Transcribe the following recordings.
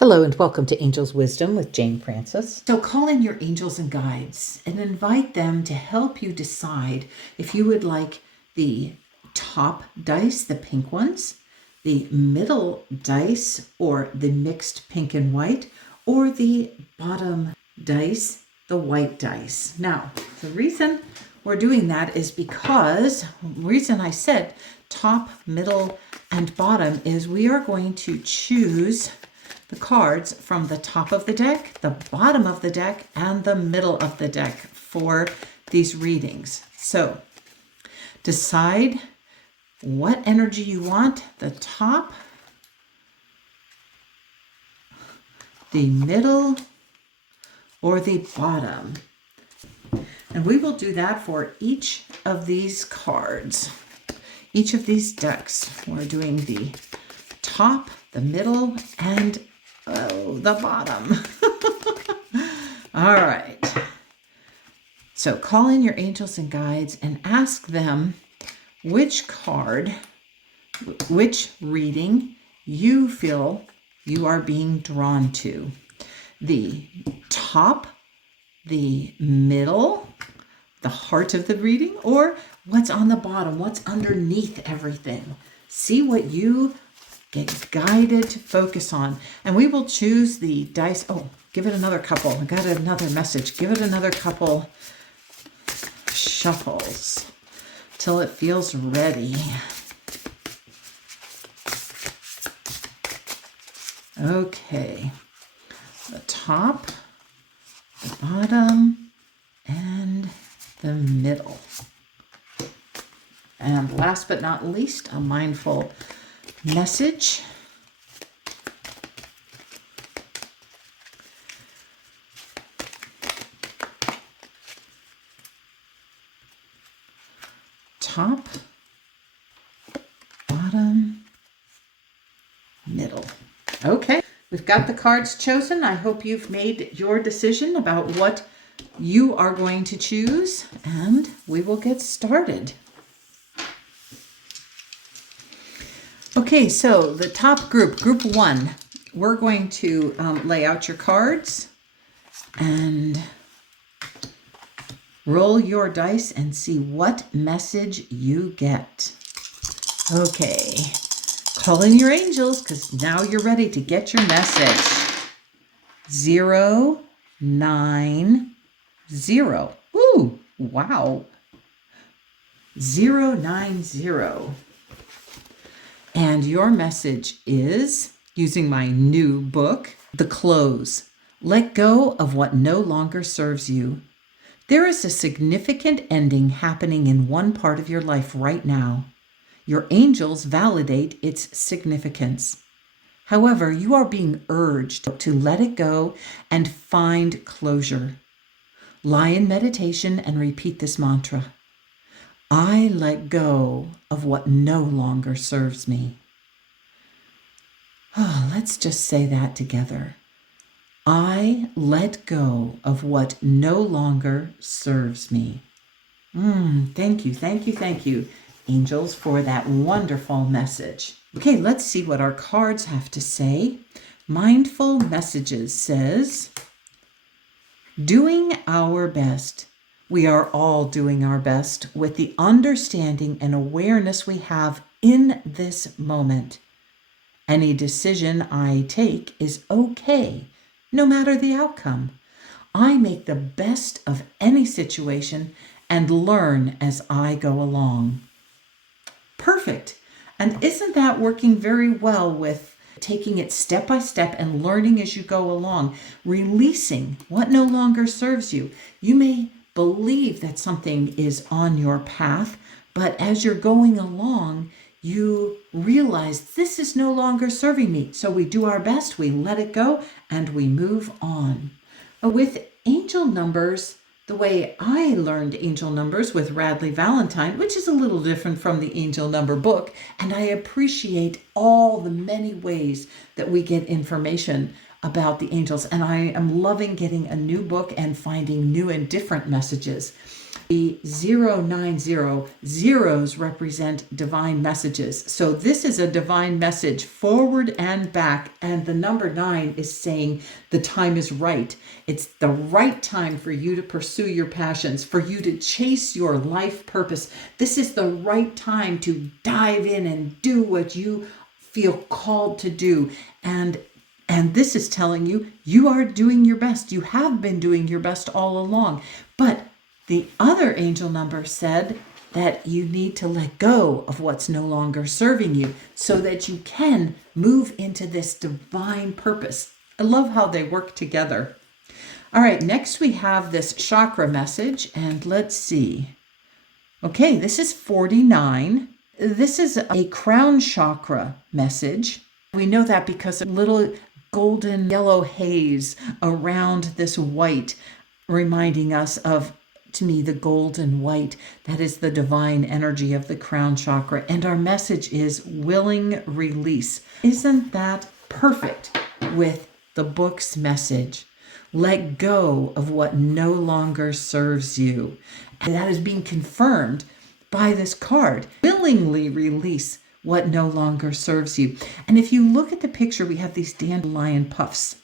Hello and welcome to Angel's Wisdom with Jane Francis. So call in your angels and guides and invite them to help you decide if you would like the top dice, the pink ones, the middle dice, or the mixed pink and white, or the bottom dice, the white dice. Now, the reason we're doing that is because the reason I said top, middle, and bottom is we are going to choose the cards from the top of the deck, the bottom of the deck, and the middle of the deck for these readings. So decide what energy you want, the top, the middle, or the bottom. And we will do that for each of these cards, each of these decks. We're doing the top, the middle, and the bottom. All right. So call in your angels and guides and ask them which card, which reading you feel you are being drawn to. The top, the middle, the heart of the reading, or what's on the bottom, what's underneath everything. See what you get guided to focus on. And we will choose the dice. Oh, give it another couple. I got another message. Give it another couple shuffles till it feels ready. Okay. The top, the bottom, and the middle. And last but not least, a mindful message. Top, bottom, middle. Okay, we've got the cards chosen. I hope you've made your decision about what you are going to choose, and we will get started. Okay, so the top group, group one, we're going to lay out your cards and roll your dice and see what message you get. Okay, call in your angels because now you're ready to get your message. 0, 9, 0. Ooh, wow. 0, 9, 0. And your message is, using my new book, The Close. Let go of what no longer serves you. There is a significant ending happening in one part of your life right now. Your angels validate its significance. However, you are being urged to let it go and find closure. Lie in meditation and repeat this mantra. I let go of what no longer serves me. Oh, let's just say that together. I let go of what no longer serves me. Thank you, angels, for that wonderful message. Okay, let's see what our cards have to say. Mindful Messages says, doing our best. We are all doing our best with the understanding and awareness we have in this moment. Any decision I take is okay, no matter the outcome. I make the best of any situation and learn as I go along. Perfect. And isn't that working very well with taking it step by step and learning as you go along, releasing what no longer serves you? You may believe that something is on your path, but as you're going along, you realize this is no longer serving me. So we do our best, we let it go, and we move on. With angel numbers, the way I learned angel numbers with Radley Valentine, which is a little different from the angel number book, and I appreciate all the many ways that we get information about the angels, and I am loving getting a new book and finding new and different messages. The 090 zeros represent divine messages. So this is a divine message forward and back. And the number 9 is saying the time is right. It's the right time for you to pursue your passions, for you to chase your life purpose. This is the right time to dive in and do what you feel called to do. And this is telling you, you are doing your best. You have been doing your best all along. But the other angel number said that you need to let go of what's no longer serving you so that you can move into this divine purpose. I love how they work together. All right, next we have this chakra message, and let's see. Okay, this is 49. This is a crown chakra message. We know that because a little golden yellow haze around this white, reminding us of, to me, the golden white. That is the divine energy of the crown chakra. And our message is willing release. Isn't that perfect with the book's message? Let go of what no longer serves you. And that is being confirmed by this card. Willingly release what no longer serves you. And if you look at the picture, we have these dandelion puffs.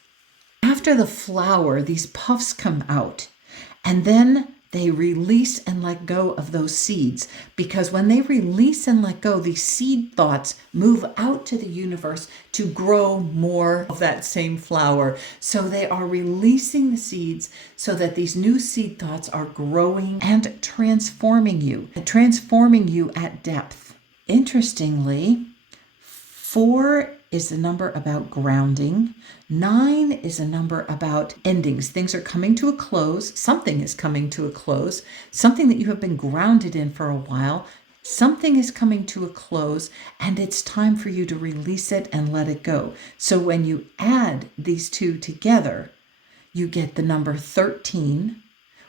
After the flower, these puffs come out, and then they release and let go of those seeds, because when they release and let go, these seed thoughts move out to the universe to grow more of that same flower. So they are releasing the seeds so that these new seed thoughts are growing and transforming you at depth. Interestingly, 4 is a number about grounding. 9 is a number about endings. Things are coming to a close. Something is coming to a close. Something that you have been grounded in for a while. Something is coming to a close, and it's time for you to release it and let it go. So when you add these two together, you get the number 13,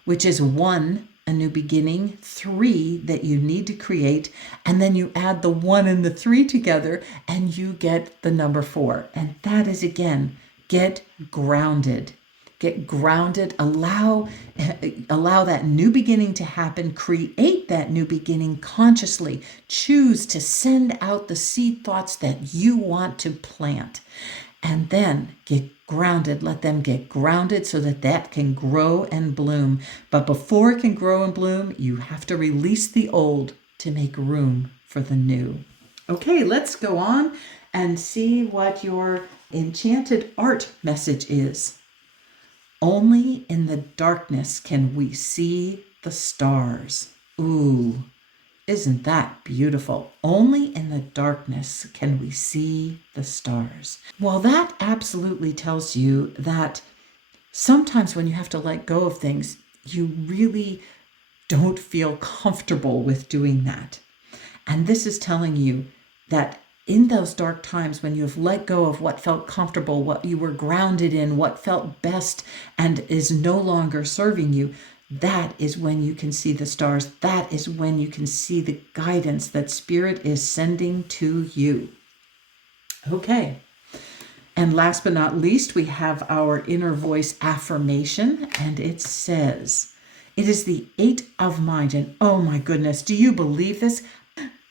which is 1, a new beginning, 3 that you need to create, and then you add the 1 and the 3 together and you get the number 4. And that is, again, get grounded. Get grounded, allow that new beginning to happen, create that new beginning consciously. Choose to send out the seed thoughts that you want to plant. And then get grounded. Let them get grounded so that that can grow and bloom. But before it can grow and bloom, you have to release the old to make room for the new. Okay, let's go on and see what your enchanted art message is. Only in the darkness can we see the stars. Ooh, isn't that beautiful? Only in the darkness can we see the stars. Well, that absolutely tells you that sometimes when you have to let go of things, you really don't feel comfortable with doing that. And this is telling you that in those dark times when you have let go of what felt comfortable, what you were grounded in, what felt best and is no longer serving you, that is when you can see the stars. That is when you can see the guidance that Spirit is sending to you. Okay. And last but not least, we have our inner voice affirmation, and it says, it is the 8 of mind. And oh my goodness, do you believe this?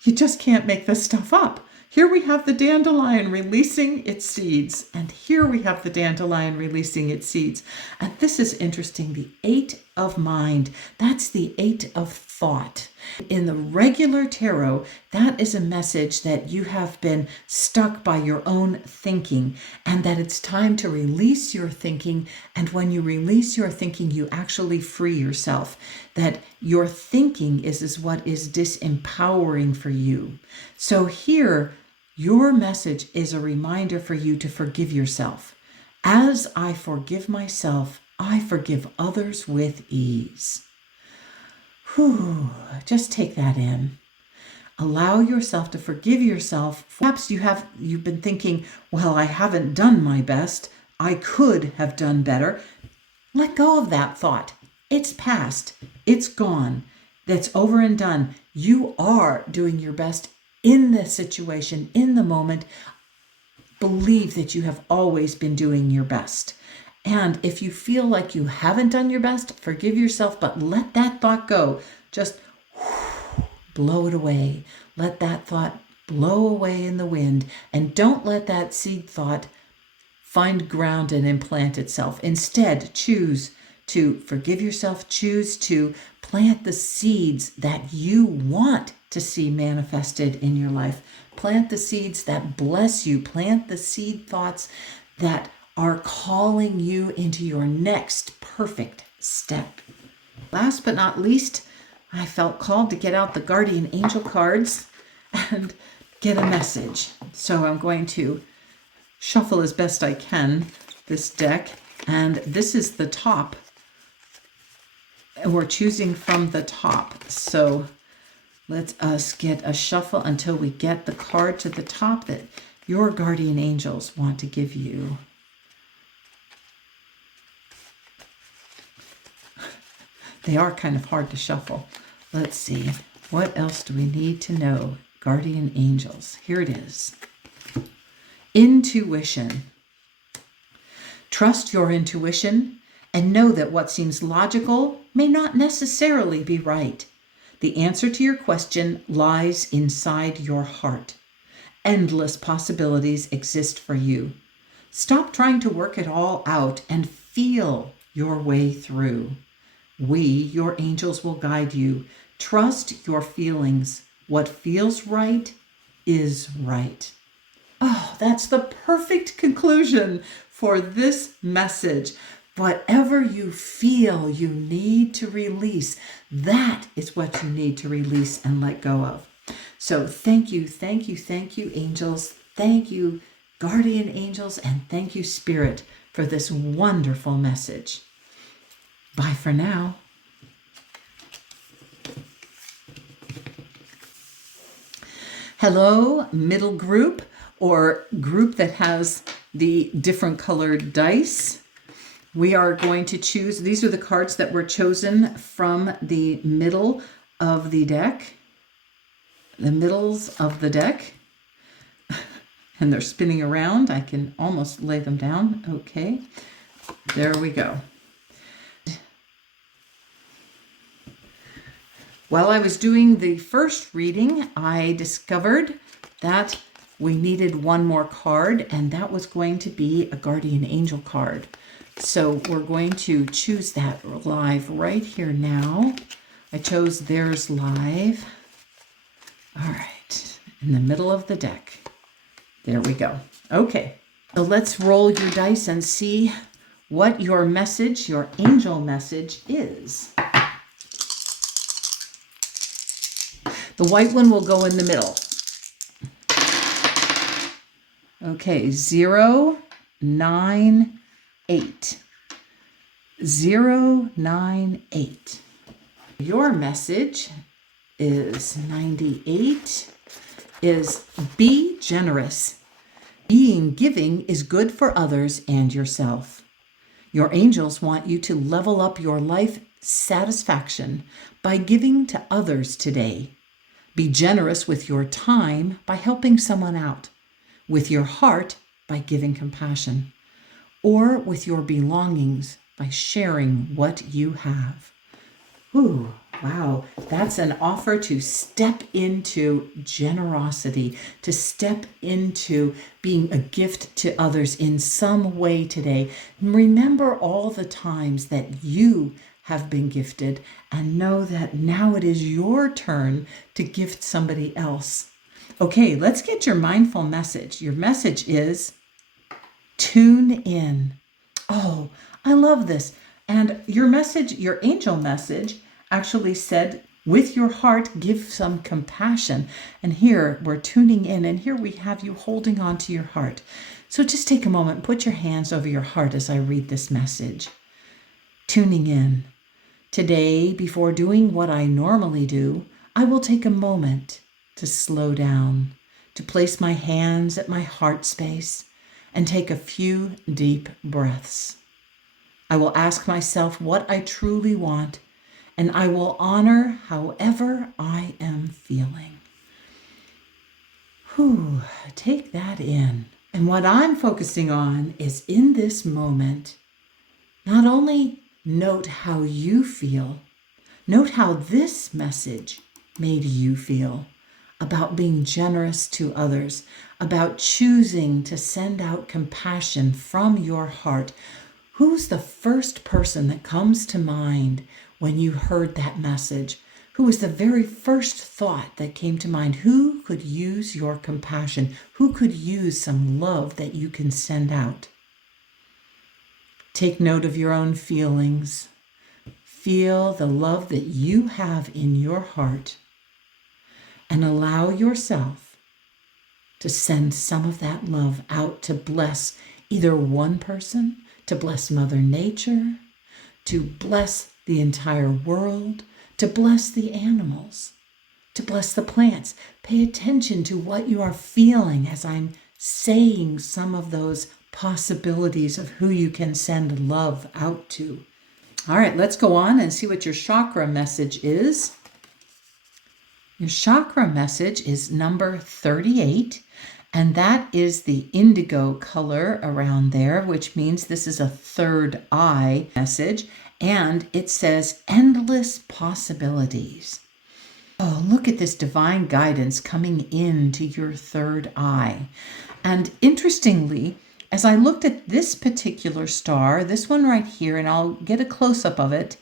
You just can't make this stuff up. Here we have the dandelion releasing its seeds, and here we have the dandelion releasing its seeds. And this is interesting, the 8 of mind, that's the 8 of thought. In the regular tarot, that is a message that you have been stuck by your own thinking, and that it's time to release your thinking. And when you release your thinking, you actually free yourself. That your thinking is what is disempowering for you. So here, your message is a reminder for you to forgive yourself. As I forgive myself, I forgive others with ease. Whew, just take that in. Allow yourself to forgive yourself. Perhaps you've been thinking, well, I haven't done my best. I could have done better. Let go of that thought. It's past. It's gone. That's over and done. You are doing your best in the situation, in the moment. Believe that you have always been doing your best. And if you feel like you haven't done your best, forgive yourself, but let that thought go. Just blow it away. Let that thought blow away in the wind, and don't let that seed thought find ground and implant itself. Instead, choose to forgive yourself, choose to plant the seeds that you want to see manifested in your life. Plant the seeds that bless you. Plant the seed thoughts that are calling you into your next perfect step. Last but not least, I felt called to get out the guardian angel cards and get a message. So I'm going to shuffle as best I can this deck, and this is the top. We're choosing from the top. So let us get a shuffle until we get the card to the top that your guardian angels want to give you. They are kind of hard to shuffle. Let's see. What else do we need to know? Guardian angels. Here it is. Intuition. Trust your intuition and know that what seems logical may not necessarily be right. The answer to your question lies inside your heart. Endless possibilities exist for you. Stop trying to work it all out and feel your way through. We, your angels, will guide you. Trust your feelings. What feels right is right. Oh, that's the perfect conclusion for this message. Whatever you feel you need to release, that is what you need to release and let go of. So thank you, angels. Thank you, guardian angels, and thank you, Spirit, for this wonderful message. Bye for now. Hello, middle group, or group that has the different colored dice. We are going to choose, these are the cards that were chosen from the middle of the deck, the middles of the deck, and they're spinning around. I can almost lay them down. Okay, there we go. While I was doing the first reading, I discovered that we needed one more card, and that was going to be a guardian angel card. So we're going to choose that live right here now. I chose theirs live. All right, in the middle of the deck. There we go. Okay, so let's roll your dice and see what your message, your angel message is. The white one will go in the middle. Okay, 0, 9, 8. 0, 9, 8. Your message is 98, is be generous. Being giving is good for others and yourself. Your angels want you to level up your life satisfaction by giving to others today. Be generous with your time by helping someone out, with your heart by giving compassion, or with your belongings by sharing what you have. Ooh, wow, that's an offer to step into generosity, to step into being a gift to others in some way today. Remember all the times that you have been gifted, and know that now it is your turn to gift somebody else. Okay, let's get your mindful message. Your message is tune in. Oh, I love this. And your message, your angel message, actually said, with your heart, give some compassion. And here we're tuning in, and here we have you holding on to your heart. So just take a moment, put your hands over your heart as I read this message. Tuning in. Today, before doing what I normally do, I will take a moment to slow down, to place my hands at my heart space and take a few deep breaths. I will ask myself what I truly want, and I will honor however I am feeling. Whew, take that in. And what I'm focusing on is in this moment, Not only note how you feel, note how this message made you feel about being generous to others, about choosing to send out compassion from your heart. Who's the first person that comes to mind when you heard that message? Who was the very first thought that came to mind? Who could use your compassion? Who could use some love that you can send out? Take note of your own feelings. Feel the love that you have in your heart, and allow yourself to send some of that love out to bless either one person, to bless Mother Nature, to bless the entire world, to bless the animals, to bless the plants. Pay attention to what you are feeling as I'm saying some of those possibilities of who you can send love out to. All right, let's go on and see what your chakra message is. Your chakra message is number 38, and that is the indigo color around there, which means this is a third eye message, and it says endless possibilities. Oh, look at this divine guidance coming into your third eye. And interestingly, as I looked at this particular star, this one right here, and I'll get a close-up of it,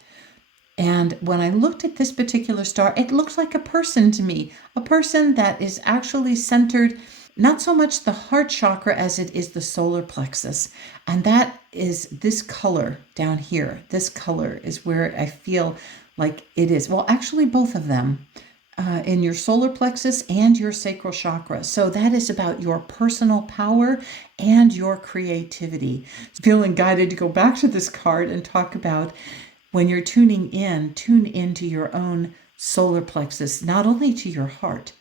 and when I looked at this particular star, it looked like a person to me, a person that is actually centered, not so much the heart chakra as it is the solar plexus. And that is this color down here. This color is where I feel like it is. Well, actually both of them, in your solar plexus and your sacral chakra. So that is about your personal power and your creativity. Feeling guided to go back to this card and talk about when you're tuning in, tune into your own solar plexus, not only to your heart.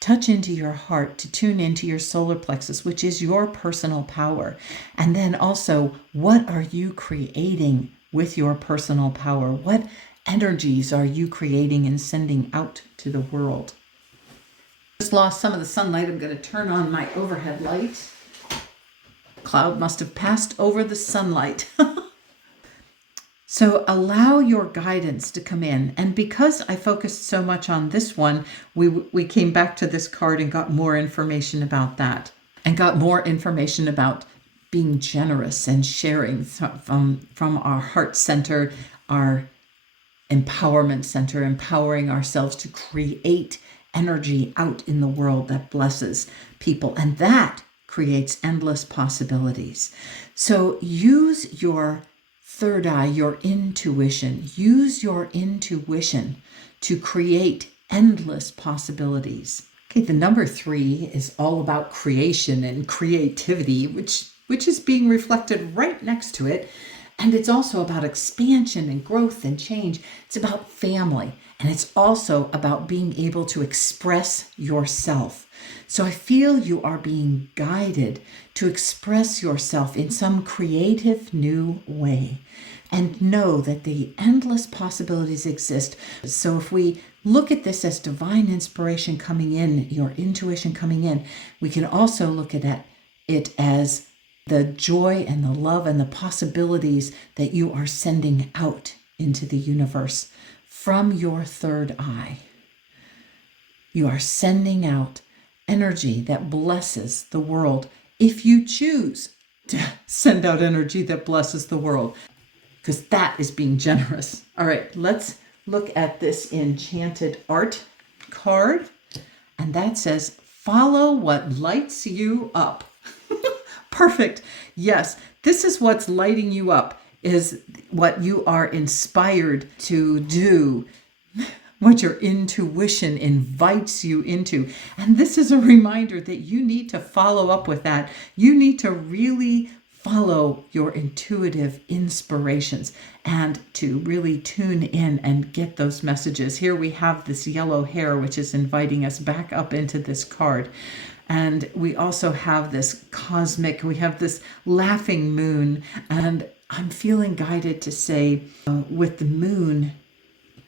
Touch into your heart to tune into your solar plexus, which is your personal power. And then also, what are you creating with your personal power? What energies are you creating and sending out to the world? Just lost some of the sunlight. I'm going to turn on my overhead light. Cloud must have passed over the sunlight. So allow your guidance to come in. And because I focused so much on this one, we came back to this card and got more information about that, and got more information about being generous and sharing from our heart center, our empowerment center, empowering ourselves to create energy out in the world that blesses people. And that creates endless possibilities. So use your third eye, your intuition. Use your intuition to create endless possibilities. Okay, the number 3 is all about creation and creativity, which is being reflected right next to it. And it's also about expansion and growth and change. It's about family. And it's also about being able to express yourself. So I feel you are being guided to express yourself in some creative new way, and know that the endless possibilities exist. So if we look at this as divine inspiration coming in, your intuition coming in, we can also look at it as the joy and the love and the possibilities that you are sending out into the universe from your third eye. You are sending out energy that blesses the world if you choose to send out energy that blesses the world, because that is being generous. All right, let's look at this enchanted art card, and that says, follow what lights you up. Perfect. Yes, this is what's lighting you up, is what you are inspired to do, what your intuition invites you into. And this is a reminder that you need to follow up with that. You need to really follow your intuitive inspirations and to really tune in and get those messages. Here we have this yellow hair, which is inviting us back up into this card. And we also have this cosmic, we have this laughing moon. And I'm feeling guided to say with the moon,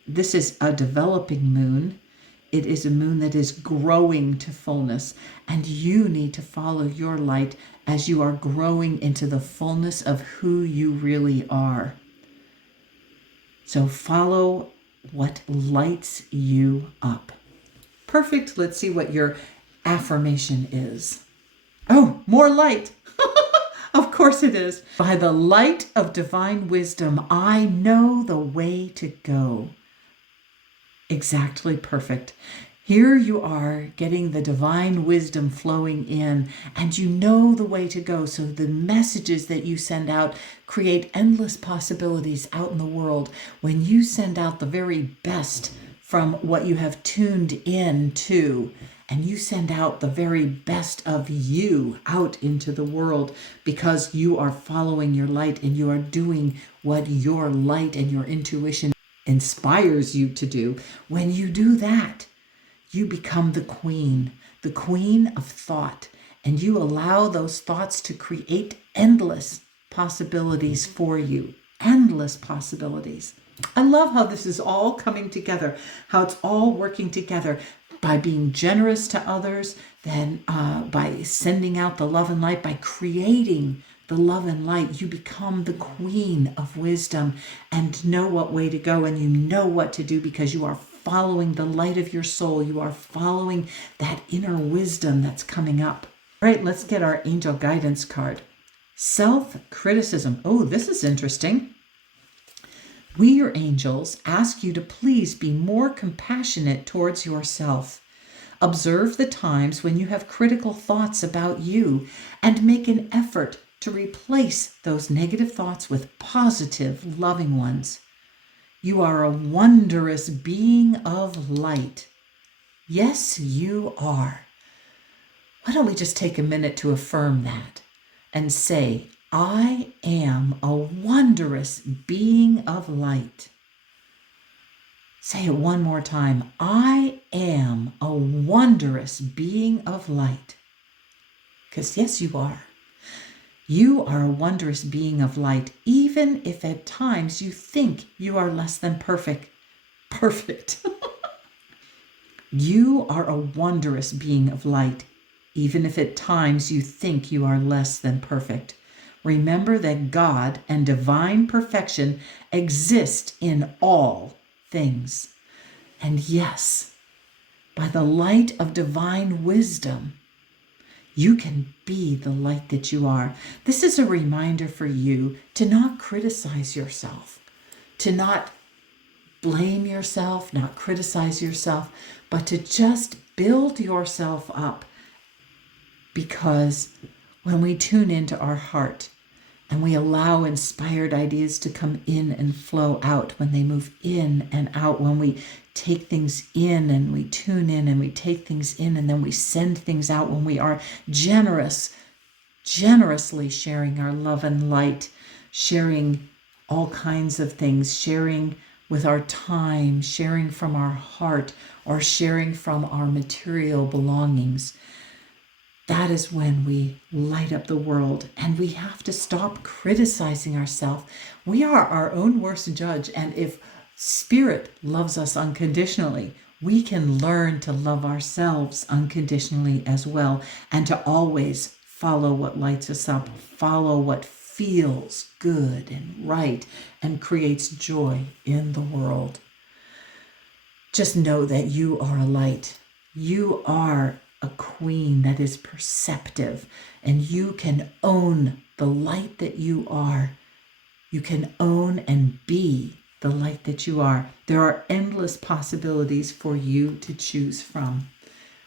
this is a developing moon. It is a moon that is growing to fullness, and you need to follow your light as you are growing into the fullness of who you really are. So follow what lights you up. Perfect. Let's see what your affirmation is. Oh, more light. Of course it is. By the light of divine wisdom, I know the way to go. Exactly perfect. Here you are getting the divine wisdom flowing in, and you know the way to go. So the messages that you send out create endless possibilities out in the world. When you send out the very best from what you have tuned in to, and you send out the very best of you out into the world because you are following your light and you are doing what your light and your intuition inspires you to do. When you do that, you become the queen of thought, and you allow those thoughts to create endless possibilities for you. Endless possibilities. I love how this is all coming together, how it's all working together by being generous to others, then by sending out the love and light, by creating the love and light. You become the queen of wisdom and know what way to go, and you know what to do because you are following the light of your soul. You are following that inner wisdom that's coming up. All right, let's get our angel guidance card. Self-criticism. Oh, this is interesting. We, your angels, ask you to please be more compassionate towards yourself. Observe the times when you have critical thoughts about you and make an effort to replace those negative thoughts with positive, loving ones. You are a wondrous being of light. Yes, you are. Why don't we just take a minute to affirm that and say, I am a wondrous being of light. Say it one more time. I am a wondrous being of light. Because yes, you are. You are a wondrous being of light, even if at times you think you are less than perfect. Perfect. You are a wondrous being of light, even if at times you think you are less than perfect. Remember that God and divine perfection exist in all things. And yes, by the light of divine wisdom, you can be the light that you are. This is a reminder for you to not criticize yourself, to not blame yourself, not criticize yourself, but to just build yourself up. Because when we tune into our heart and we allow inspired ideas to come in and flow out, when they move in and out, when we take things in and we tune in and we take things in and then we send things out, when we are generously sharing our love and light, sharing all kinds of things, sharing with our time, sharing from our heart, or sharing from our material belongings. That is when we light up the world, and we have to stop criticizing ourselves. We are our own worst judge, and if Spirit loves us unconditionally, we can learn to love ourselves unconditionally as well, and to always follow what lights us up, follow what feels good and right and creates joy in the world. Just know that you are a light. You are a queen that is perceptive, and you can own the light that you are. You can own and be the light that you are. There are endless possibilities for you to choose from.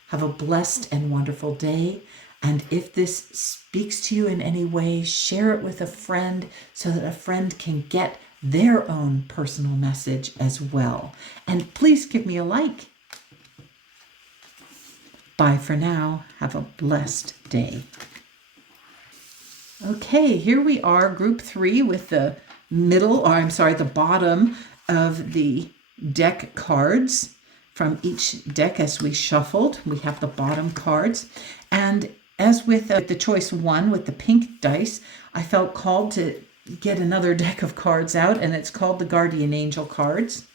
Have a blessed and wonderful day. And if this speaks to you in any way, share it with a friend so that a friend can get their own personal message as well. And please give me a like. Bye for now. Have a blessed day. Okay, here we are, group 3 with the the bottom of the deck cards from each deck as we shuffled. We have the bottom cards. And as with the choice 1 with the pink dice, I felt called to get another deck of cards out, and it's called the Guardian Angel cards.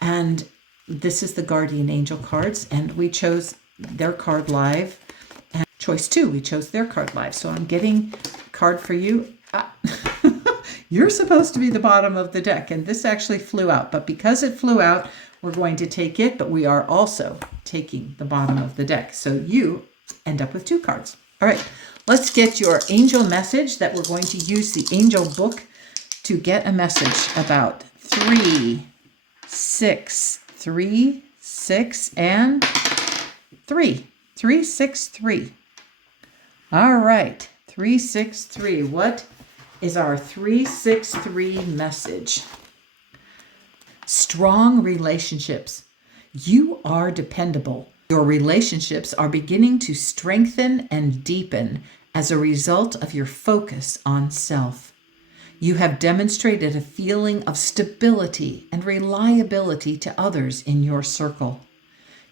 And this is the Guardian Angel cards, and we chose their card live. And choice 2, we chose their card live. So I'm getting a card for you. You're supposed to be the bottom of the deck, and this actually flew out. But because it flew out, we're going to take it, but we are also taking the bottom of the deck. So you end up with 2 cards. All right, let's get your angel message that we're going to use the angel book to get a message about 3, 6, 3, 6, and 3. 3, 6, 3. All right, 3, 6, 3. What is our 3, 6, 3 message? Strong relationships. You are dependable. Your relationships are beginning to strengthen and deepen as a result of your focus on self. You have demonstrated a feeling of stability and reliability to others in your circle.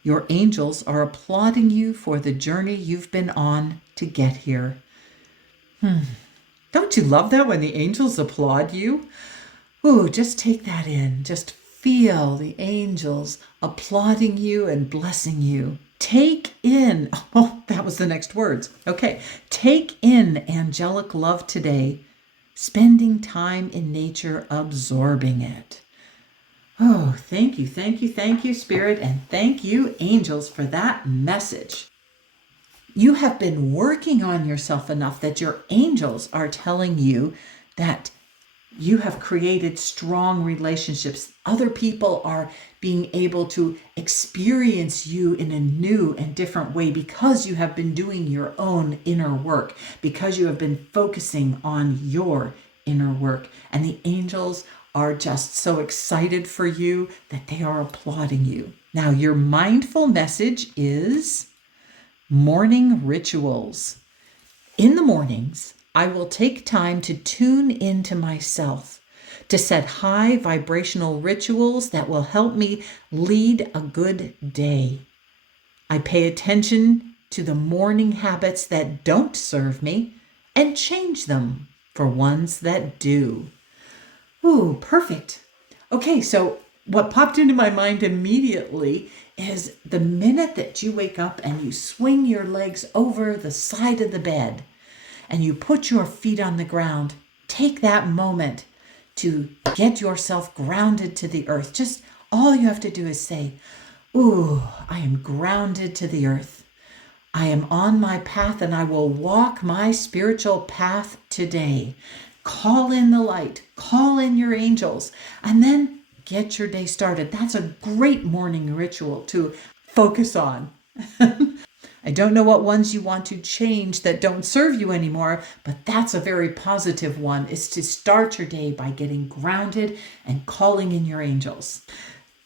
Your angels are applauding you for the journey you've been on to get here. Don't you love that when the angels applaud you? Ooh, just take that in. Just feel the angels applauding you and blessing you. Take in, oh, that was the next words. Okay, take in angelic love today, spending time in nature, absorbing it. Oh, thank you, thank you, thank you, Spirit, and thank you, angels, for that message. You have been working on yourself enough that your angels are telling you that you have created strong relationships. Other people are being able to experience you in a new and different way because you have been doing your own inner work, because you have been focusing on your inner work. And the angels are just so excited for you that they are applauding you. Now, your mindful message is morning rituals. In the mornings, I will take time to tune into myself, to set high vibrational rituals that will help me lead a good day. I pay attention to the morning habits that don't serve me and change them for ones that do. Ooh, perfect. Okay, so what popped into my mind immediately is the minute that you wake up and you swing your legs over the side of the bed and you put your feet on the ground, take that moment to get yourself grounded to the earth. Just all you have to do is say, ooh, I am grounded to the earth. I am on my path and I will walk my spiritual path today. Call in the light, call in your angels, and then get your day started. That's a great morning ritual to focus on. I don't know what ones you want to change that don't serve you anymore, but that's a very positive one, is to start your day by getting grounded and calling in your angels.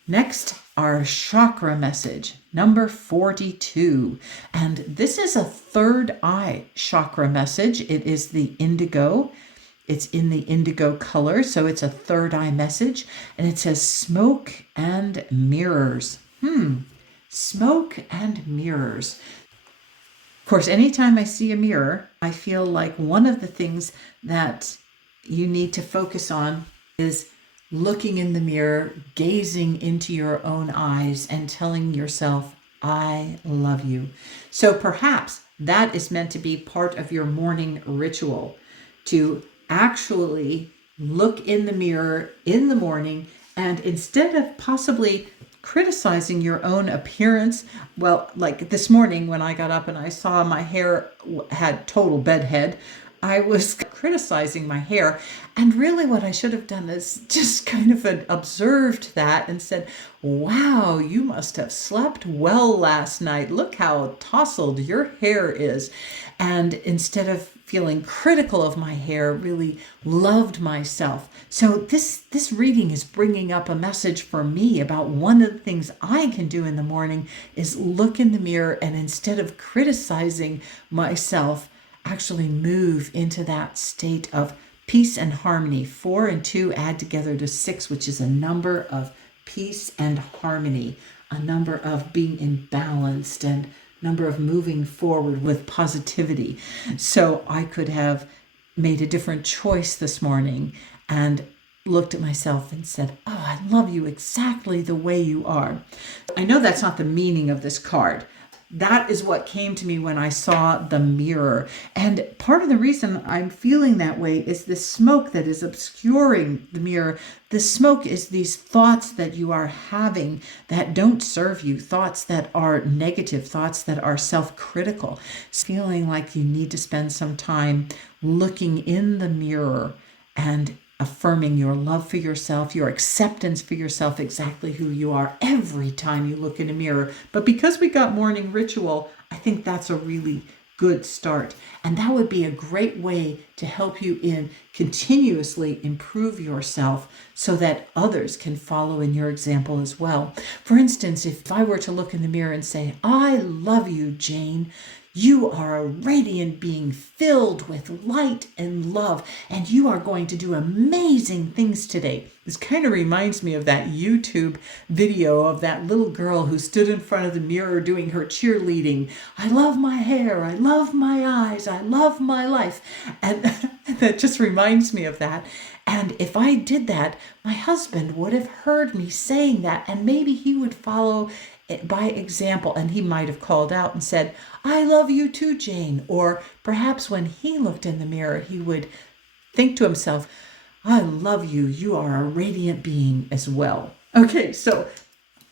Next, our chakra message, number 42. And this is a third eye chakra message. It is the indigo. It's in the indigo color, so it's a third eye message. And it says smoke and mirrors. Smoke and mirrors. Of course, anytime I see a mirror, I feel like one of the things that you need to focus on is looking in the mirror, gazing into your own eyes and telling yourself, I love you. So perhaps that is meant to be part of your morning ritual, to actually look in the mirror in the morning, and instead of possibly criticizing your own appearance, well, like this morning when I got up and I saw my hair had total bedhead, I was criticizing my hair. And really what I should have done is just kind of observed that and said, wow, you must have slept well last night. Look how tousled your hair is. And instead of feeling critical of my hair, really loved myself. So this reading is bringing up a message for me about one of the things I can do in the morning is look in the mirror and instead of criticizing myself, actually move into that state of peace and harmony. 4 and 2 add together to 6, which is a number of peace and harmony, a number of being in balance, and number of moving forward with positivity. So I could have made a different choice this morning and looked at myself and said, "Oh, I love you exactly the way you are." I know that's not the meaning of this card. That is what came to me when I saw the mirror. And part of the reason I'm feeling that way is the smoke that is obscuring the mirror. The smoke is these thoughts that you are having that don't serve you, thoughts that are negative, thoughts that are self-critical. Feeling like you need to spend some time looking in the mirror and affirming your love for yourself, your acceptance for yourself, exactly who you are every time you look in a mirror. But because we got morning ritual, I think that's a really good start. And that would be a great way to help you in continuously improve yourself so that others can follow in your example as well. For instance, if I were to look in the mirror and say, "I love you, Jane. You are a radiant being filled with light and love, and you are going to do amazing things today." This kind of reminds me of that YouTube video of that little girl who stood in front of the mirror doing her cheerleading. "I love my hair, I love my eyes, I love my life." And that just reminds me of that. And if I did that, my husband would have heard me saying that, and maybe he would follow it by example, and he might have called out and said, "I love you too, Jane." Or perhaps when he looked in the mirror, he would think to himself, "I love you. You are a radiant being as well." Okay, so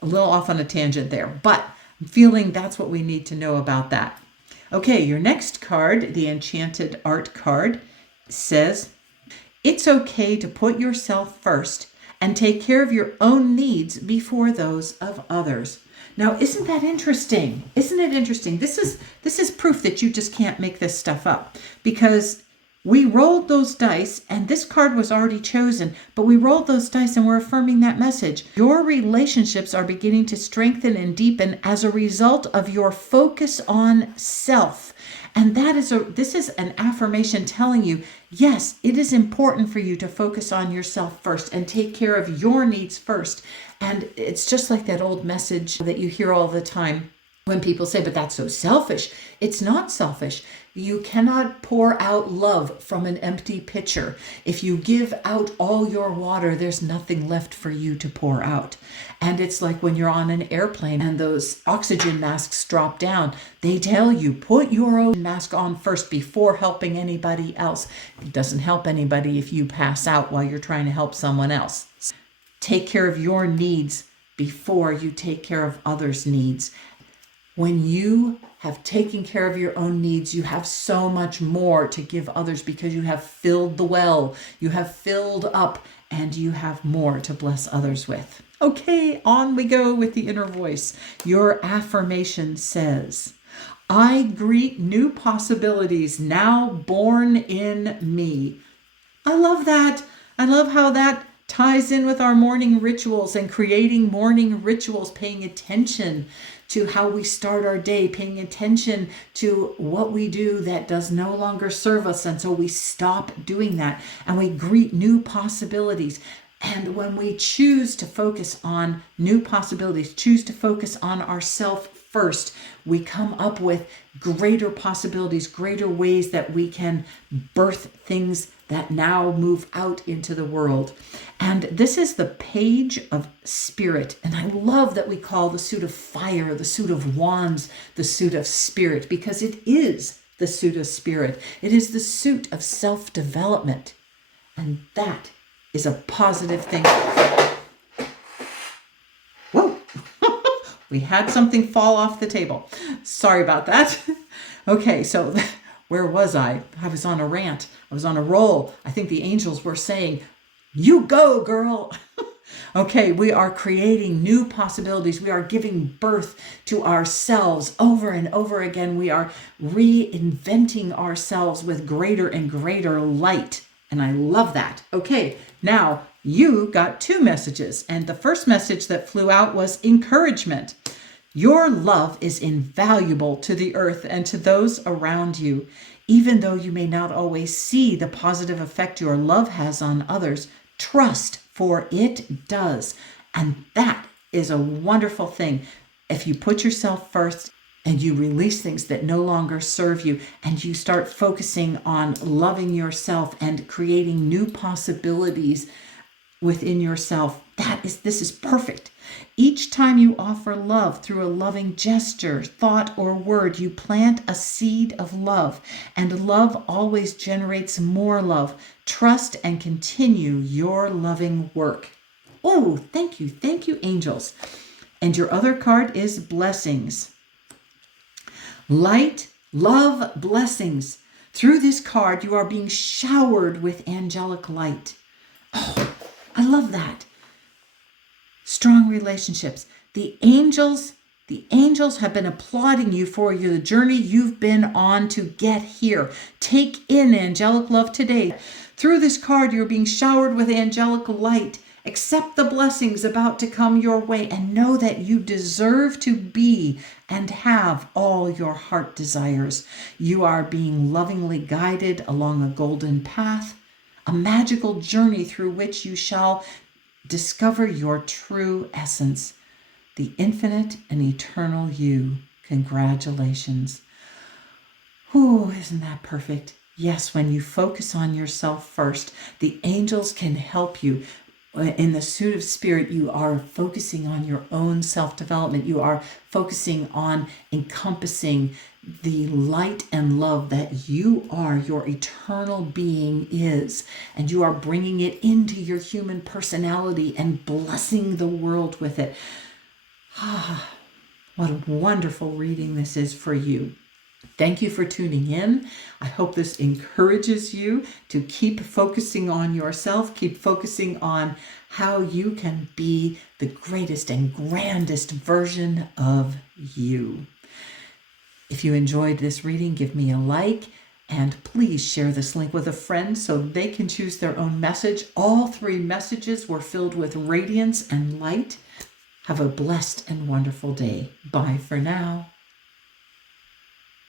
a little off on a tangent there, but I'm feeling that's what we need to know about that. Okay, your next card, the Enchanted Art card, says, "It's okay to put yourself first and take care of your own needs before those of others." Now, isn't that interesting? Isn't it interesting? This is proof that you just can't make this stuff up, because we rolled those dice and this card was already chosen, but we rolled those dice and we're affirming that message. Your relationships are beginning to strengthen and deepen as a result of your focus on self. And this is an affirmation telling you, yes, it is important for you to focus on yourself first and take care of your needs first. And it's just like that old message that you hear all the time when people say, "But that's so selfish." It's not selfish. You cannot pour out love from an empty pitcher. If you give out all your water, there's nothing left for you to pour out. And it's like when you're on an airplane and those oxygen masks drop down, they tell you, put your own mask on first before helping anybody else. It doesn't help anybody if you pass out while you're trying to help someone else. Take care of your needs before you take care of others' needs. When you have taken care of your own needs, you have so much more to give others because you have filled the well, you have filled up, and you have more to bless others with. Okay, on we go with the inner voice. Your affirmation says, "I greet new possibilities now born in me." I love that. I love how that ties in with our morning rituals and creating morning rituals, paying attention to how we start our day, paying attention to what we do that does no longer serve us. And so we stop doing that and we greet new possibilities. And when we choose to focus on new possibilities, choose to focus on ourselves first, we come up with greater possibilities, greater ways that we can birth things that now move out into the world. And this is the Page of Spirit. And I love that we call the suit of fire, the suit of wands, the suit of spirit, because it is the suit of spirit. It is the suit of self-development. And that is a positive thing. Whoa! We had something fall off the table. Sorry about that. Okay, so where was I? I was on a rant. I was on a roll. I think the angels were saying, "You go, girl." Okay, we are creating new possibilities. We are giving birth to ourselves over and over again. We are reinventing ourselves with greater and greater light. And I love that. Okay, now you got two messages. And the first message that flew out was encouragement. Your love is invaluable to the earth and to those around you. Even though you may not always see the positive effect your love has on others, trust, for it does. And that is a wonderful thing. If you put yourself first and you release things that no longer serve you, and you start focusing on loving yourself and creating new possibilities, within yourself. This is perfect. Each time you offer love through a loving gesture, thought, or word, you plant a seed of love, and love always generates more love. Trust and continue your loving work. Oh, thank you, angels. And your other card is blessings. Light, love, blessings. Through this card, you are being showered with angelic light. Oh, I love that. Strong relationships. The angels have been applauding you for the journey you've been on to get here. Take in angelic love today. Through this card, you're being showered with angelic light. Accept the blessings about to come your way and know that you deserve to be and have all your heart desires. You are being lovingly guided along a golden path, a magical journey through which you shall discover your true essence, the infinite and eternal you. Congratulations. Oh, isn't that perfect? Yes, when you focus on yourself first, the angels can help you. In the suit of spirit, you are focusing on your own self-development. You are focusing on encompassing the light and love that you are, your eternal being is, and you are bringing it into your human personality and blessing the world with it. Ah, what a wonderful reading this is for you. Thank you for tuning in. I hope this encourages you to keep focusing on yourself, keep focusing on how you can be the greatest and grandest version of you. If you enjoyed this reading, give me a like, and please share this link with a friend so they can choose their own message. All 3 messages were filled with radiance and light. Have a blessed and wonderful day. Bye for now.